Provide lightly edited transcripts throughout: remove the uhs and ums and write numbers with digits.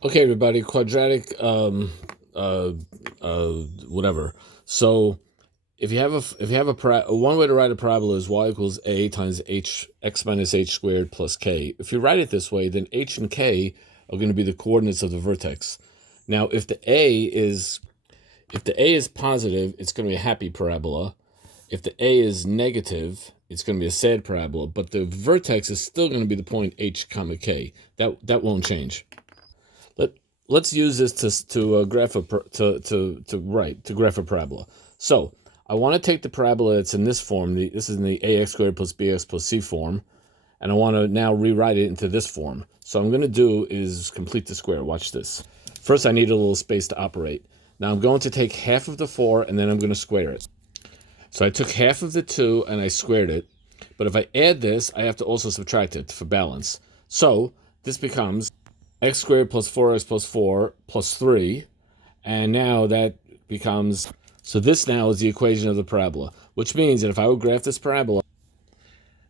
Okay, everybody, quadratic, whatever. So if you have one way to write a parabola is y equals a times x minus h squared plus k. If you write it this way, then h and k are going to be the coordinates of the vertex. Now, if the a is positive, it's going to be a happy parabola. If the a is negative, it's going to be a sad parabola. But the vertex is still going to be the point h comma k. That won't change. Let let's use this to graph a to graph a parabola. So I want to take the parabola that's in this form. This is in the ax squared plus bx plus c form, and I want to now rewrite it into this form. So what I'm going to do is complete the square. Watch this. First, I need a little space to operate. Now I'm going to take half of the 4, and then I'm going to square it. So I took half of the 2, and I squared it. But if I add this, I have to also subtract it for balance. So this becomes x squared plus 4x plus 4 plus 3. And now that becomes, so this now is the equation of the parabola, which means that if I would graph this parabola,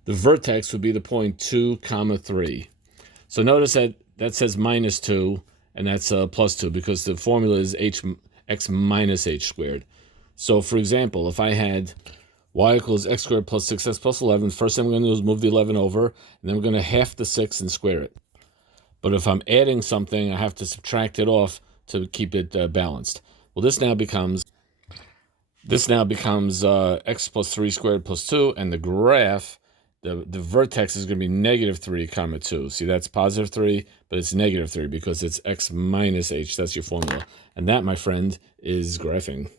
the vertex would be the point 2 comma 3. So notice that says minus 2, and that's plus 2, because the formula is x minus h squared. So for example, if I had y equals x squared plus 6x plus 11, first thing I'm going to do is move the 11 over, and then we're going to half the 6 and square it. But if I'm adding something, I have to subtract it off to keep it balanced. Well, this now becomes x plus 3 squared plus 2, and the graph, the vertex is going to be negative 3 comma 2. See, that's positive 3, but it's negative 3 because it's x minus h. That's your formula. And that, my friend, is graphing.